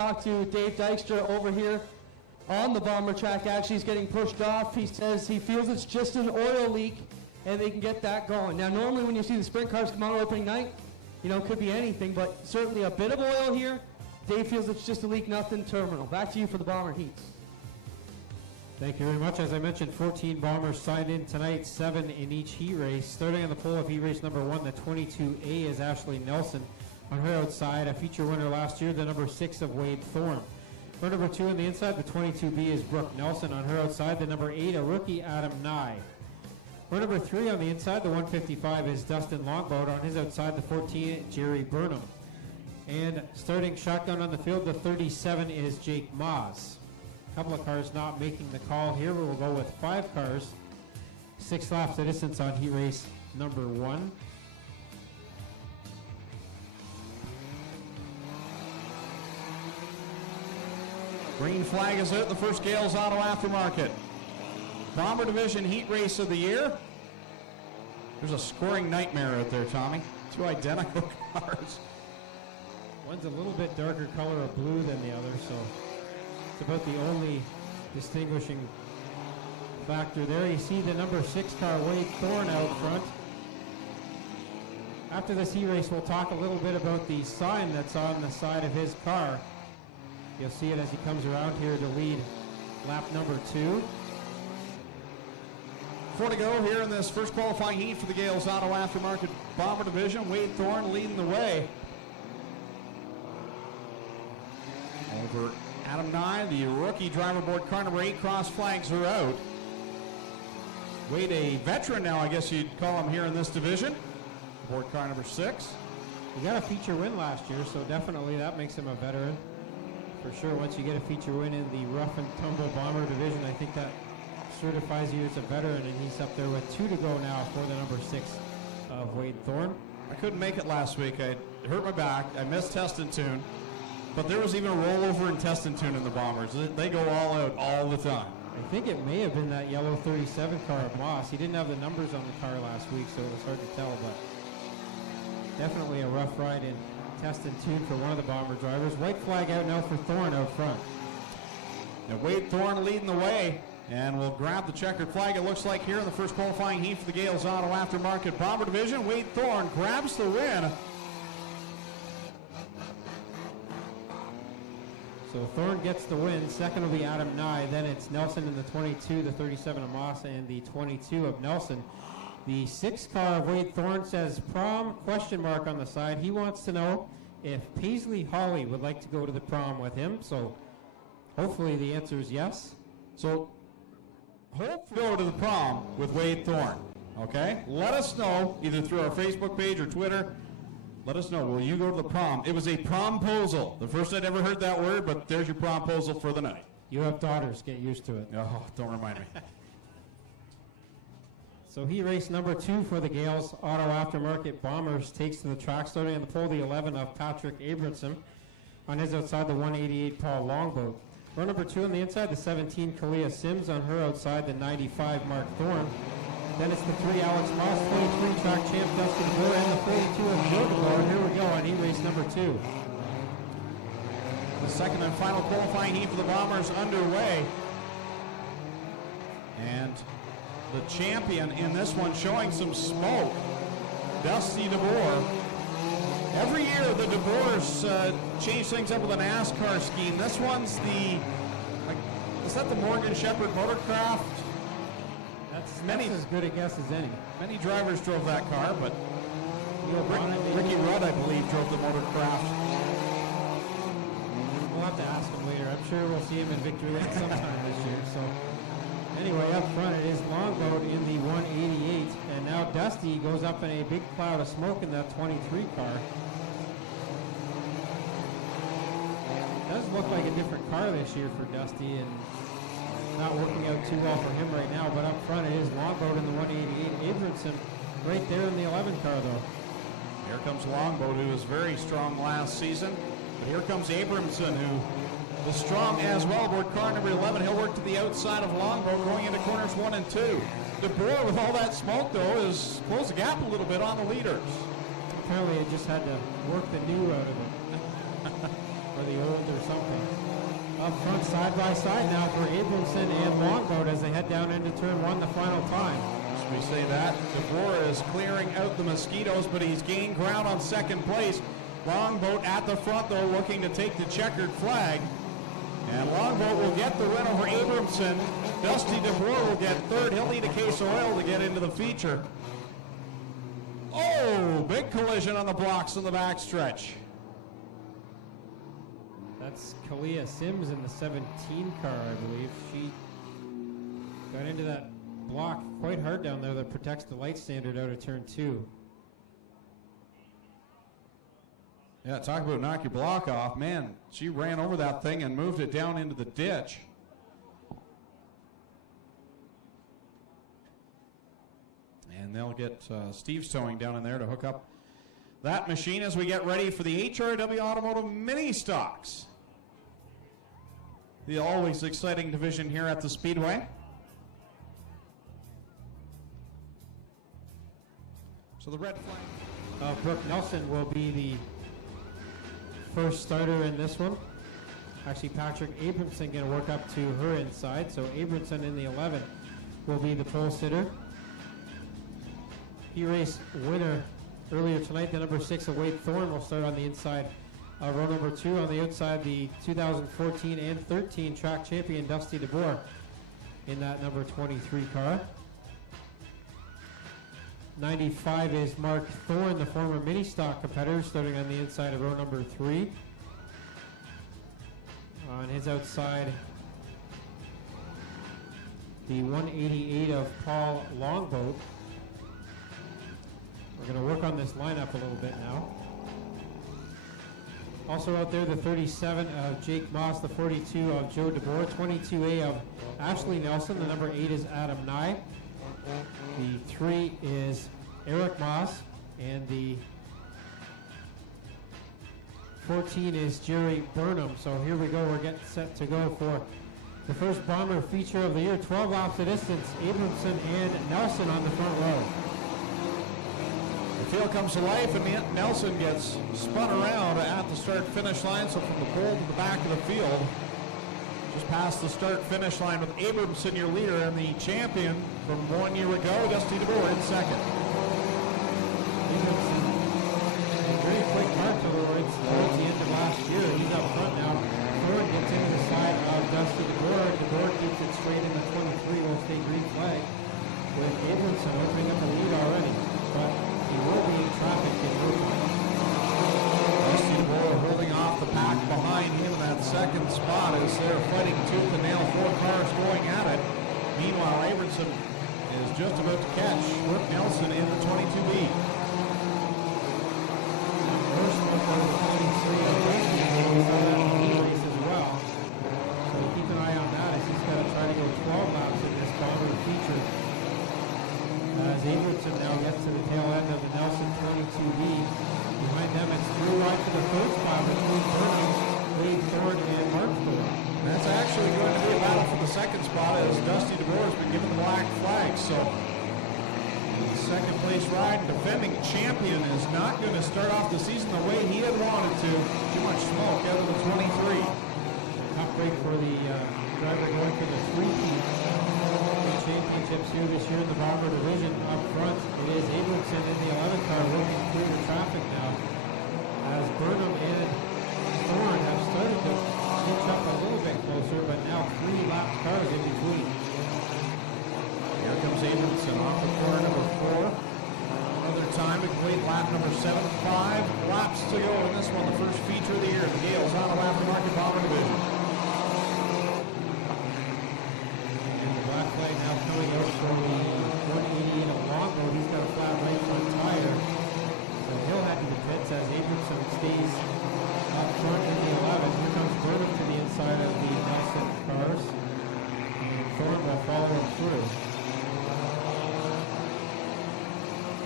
Talk to Dave Dykstra over here on the bomber track. Actually, he's getting pushed off. He says he feels it's just an oil leak and they can get that going. Now, normally when you see the sprint cars come out opening night, you know, it could be anything, but certainly a bit of oil here. Dave feels it's just a leak, nothing terminal. Back to you for the bomber heats. Thank you very much. As I mentioned, 14 bombers signed in tonight, 7 in each heat race. Starting on the pole of heat race number 1, the 22A is Ashley Nelson. On her outside, a feature winner last year, the number 6 of Wade Thorne. For number 2 on the inside, the 22B is Brooke Nelson. On her outside, the number 8, a rookie, Adam Nye. For number 3 on the inside, the 155 is Dustin Longboat. On his outside, the 14, Jerry Burnham. And starting shotgun on the field, the 37 is Jake Maas. A couple of cars not making the call here, but we'll go with 5 cars. 6 laps the distance on heat race number 1. Green flag is out, the first Gales Auto Aftermarket Bomber Division heat race of the year. There's a scoring nightmare out there, Tommy. 2 identical cars. One's a little bit darker color of blue than the other, so it's about the only distinguishing factor there. You see the number 6 car, Wade Thorne, out front. After this heat race, we'll talk a little bit about the sign that's on the side of his car. You'll see it as he comes around here to lead lap number 2. 4 to go here in this first qualifying heat for the Gales Auto Aftermarket Bomber Division. Wade Thorne leading the way over Adam Nye, the rookie driver aboard car number 8. Cross flags are out. Wade, a veteran now, I guess you'd call him here in this division, aboard car number 6. He got a feature win last year, so definitely that makes him a veteran. For sure, once you get a feature win in the rough and tumble bomber division, I think that certifies you as a veteran, and he's up there with 2 to go now for the number 6 of Wade Thorne. I couldn't make it last week. I hurt my back. I missed test and tune. But there was even a rollover in test and tune in the bombers. They go all out all the time. I think it may have been that yellow 37 car of Moss. He didn't have the numbers on the car last week, so it was hard to tell, but definitely a rough ride in test and tune for one of the bomber drivers. White flag out now for Thorne out front. Now Wade Thorne leading the way, and we'll grab the checkered flag, it looks like, here in the first qualifying heat for the Gales Auto Aftermarket Bomber Division. Wade Thorne grabs the win. So Thorne gets the win. Second will be Adam Nye. Then it's Nelson in the 22, the 37 of Moss, and the 22 of Nelson. The 6 car of Wade Thorne says prom question mark on the side. He wants to know if Paisley Holly would like to go to the prom with him. So hopefully the answer is yes. So hopefully go to the prom with Wade Thorne. Okay? Let us know either through our Facebook page or Twitter. Let us know. Will you go to the prom? It was a promposal. The first I'd ever heard that word, but there's your promposal for the night. You have daughters. Get used to it. Oh, don't remind me. So heat race number 2 for the Gales Auto Aftermarket Bombers takes to the track. Starting on the pole, the 11 of Patrick Abramson. On his outside, the 188 Paul Longboat. Row number 2 on the inside, the 17 Kalia Sims. On her outside, the 95 Mark Thorne. Then it's the 3 Alex Moss, 23 track champ Dustin DeBoer, and the 42 of Joe DeBoer. Here we go on heat race number 2. The second and final qualifying heat for the Bombers underway. And the champion in this one showing some smoke, Dusty DeBoer. Every year the DeBoers change things up with a NASCAR scheme. This one's is that the Morgan Shepherd Motorcraft? That's as good a guess as any. Many drivers drove that car, but Ricky Rudd, I believe, drove the Motorcraft. We'll have to ask him later. I'm sure we'll see him in victory lane sometime this year. So anyway, up front it is Longboat in the 188, and now Dusty goes up in a big cloud of smoke in that 23 car. It does look like a different car this year for Dusty, and not working out too well for him right now, but up front it is Longboat in the 188. Abramson right there in the 11 car, though. Here comes Longboat, who was very strong last season. But here comes Abramson, who was strong as well aboard car number 11. He'll work to the outside of Longboat going into corners 1 and 2. DeBoer, with all that smoke, though, has closed the gap a little bit on the leaders. Apparently it just had to work the new out of it. Or the old or something. front side by side now for Abramson and Longboat as they head down into turn one the final time. As we say that, DeBoer is clearing out the mosquitoes, but he's gained ground on second place. Longboat at the front, though, looking to take the checkered flag. And Longboat will get the win over Abramson. Dusty DeBoer will get third. He'll need a case of oil to get into the feature. Oh, big collision on the blocks in the backstretch. That's Kalia Sims in the 17 car, I believe. She got into that block quite hard down there that protects the light standard out of turn two. Yeah, talk about knock your block off. Man, she ran over that thing and moved it down into the ditch. And they'll get Steve's towing down in there to hook up that machine as we get ready for the HRW Automotive Mini Stocks. The always exciting division here at the Speedway. So the red flag. Brooke Nelson will be the first starter in this one. Actually, Patrick Abramson going to work up to her inside. So Abramson in the 11 will be the pole sitter. Race winner earlier tonight, the number 6 of Wade Thorne will start on the inside of row number 2. On the outside, the 2014 and 13 track champion Dusty DeBoer in that number 23 car. 95 is Mark Thorne, the former mini stock competitor, starting on the inside of row number 3. On his outside, the 188 of Paul Longboat. We're going to work on this lineup a little bit now. Also out there, the 37 of Jake Moss, the 42 of Joe DeBoer, 22A of Ashley Nelson, the number 8 is Adam Nye, the 3 is Eric Moss, and the 14 is Jerry Burnham. So here we go, we're getting set to go for the first bomber feature of the year. 12 laps of distance, Abramson and Nelson on the front row. The field comes to life and Nelson gets spun around at the start-finish line, so from the pole to the back of the field, just past the start-finish line with Abramson, your leader, and the champion from 1 year ago, Dusty DeBoer, in second. Abramson, a very quick mark towards the end of last year. He's up front now. Thorne gets into the side of Dusty DeBoer. DeBoer keeps it straight in the 23, will stay green flag, with Abramson opening up a lead already. But he will be in traffic in no time. Dusty DeBoer holding off the pack behind him in that second spot as they're fighting tooth and nail, 4 cars going at it. Meanwhile, Abramson is just about to catch Brooke Nelson in the 22B. First one was the 23 of Dusty DeBoer in the race as well. So keep an eye on that as he's got to try to go 12 laps in this bomber feature. As Abramson now gets to the tail end of the Nelson 22B. Behind them, it's through right to the third spot between Burnham, Wade Thorne, and Mark Thorne. That's actually going to be a battle for the second spot as Dusty DeBoer has been given the black flag. So the second place ride, defending champion, is not going to start off the season the way he had wanted to. Too much smoke out of the 23. Tough break for the driver going for the 3-peat championships here this year in the bomber division. Up front, it is Abramson in the 11 car working through the traffic now, as Burnham and Thorne have started to inch up a little bit closer, but now 3 lap cars in between. Here comes Abramson off the corner number 4. Another time to complete lap number 7. 5 laps to go in this one, the first feature of the year. The Gales on the aftermarket bomber division. Flag now coming out for the 188 of Longboat. He's got a flat right front tire, so he'll head to the pits as Abramson stays up front in the 11. Here comes Burnham to the inside of the Nelson cars, and Thorne will follow him through.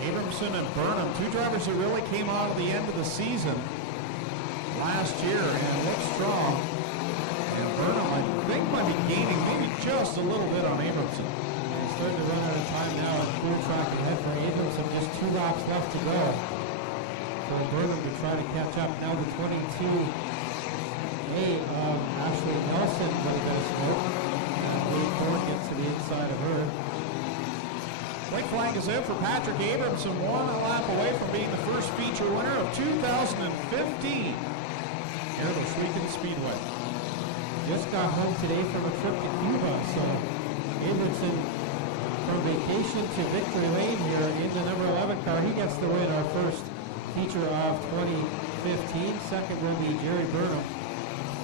Abramson and Burnham, 2 drivers that really came out of the end of the season last year and looked strong. And Burnham, I think, might be gaining maybe just a little bit on Abramson. He's starting to run out of time now on clear track ahead for Abramson. Just 2 laps left to go for Burnham to try to catch up. Now the 22A of Ashley Nelson with a bit of smoke. Wade Thorne gets to the inside of her. White flag is out for Patrick Abramson, 1 lap away from being the first feature winner of 2015 here at Oswego Speedway. Just got home today from a trip to Cuba, so Abramson from vacation to victory lane here in the number 11 car. He gets the win, our first feature of 2015. Second will be Jerry Burnham.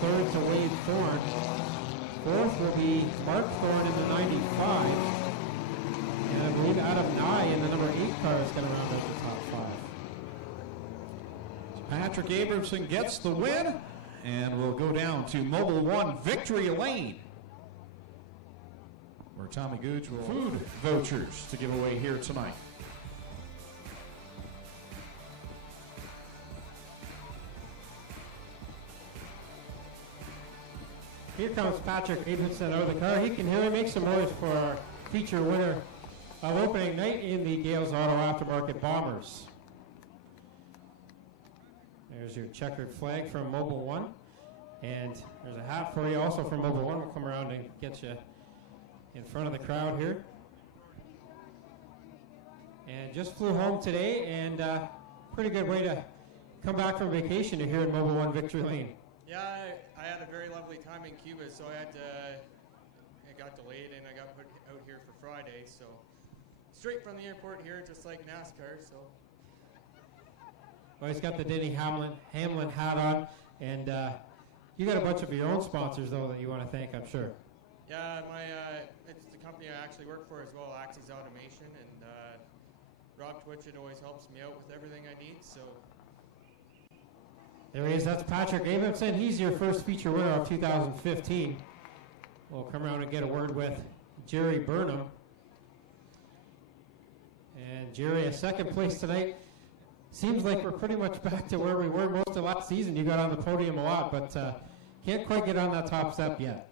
Third to Wade Thorne. Fourth will be Mark Thorne in the 95. And I believe Adam Nye in the number 8 car is going to round out the top 5. Patrick Abramson gets the win, and we'll go down to Mobile 1 Victory Lane, where Tommy Gooch will food vouchers to give away here tonight. Here comes Patrick Abramson out of the car. He can really make some noise for our feature winner of opening night in the Gales Auto Aftermarket Bombers. There's your checkered flag from Mobile 1. And there's a hat for you also from Mobile 1. We'll come around and get you in front of the crowd here. And just flew home today, and pretty good way to come back from vacation to here in Mobile 1 Victory Lane. Yeah, I had a very lovely time in Cuba, so it got delayed and I got put out here for Friday, so straight from the airport here, just like NASCAR, so. Well, he's got the Denny Hamlin hat on, and you got a bunch of your own sponsors, though, that you want to thank, I'm sure. Yeah, it's the company I actually work for as well, Axis Automation, and Rob Twitchett always helps me out with everything I need, so. There he is, that's Patrick Abramson. He's your first feature winner of 2015. We'll come around and get a word with Jerry Burnham. And Jerry, a second place tonight. Seems like we're pretty much back to where we were most of last season. You got on the podium a lot, but can't quite get on that top step yet.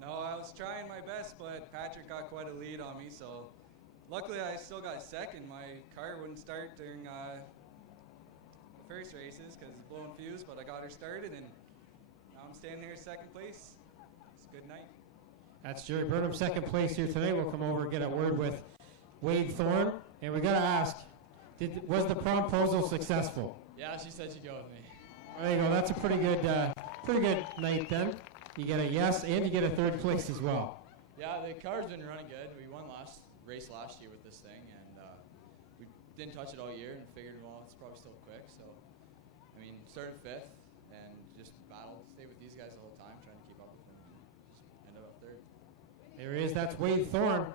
No, I was trying my best, but Patrick got quite a lead on me, so luckily I still got second. My car wouldn't start during the first races because it's blowing fuse, but I got her started, and now I'm standing here second place. It's a good night. That's Jerry Burnham, second place here today. We'll come over and get a word with Wade Thorne, and we got to ask, was the promposal successful? Yeah, she said she'd go with me. There you go. That's a pretty good night then. You get a yes, and you get a third place as well. Yeah, the car's been running good. We won race last year with this thing, and we didn't touch it all year and figured, well, it's probably still quick. So, I mean, started 5th and just battled, stayed with these guys the whole time, trying to keep up with them. Just ended up 3rd. There he is. That's Wade Thorne.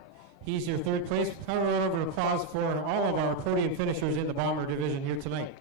He's your third place. Have a round of applause for all of our podium finishers in the Bomber division here tonight.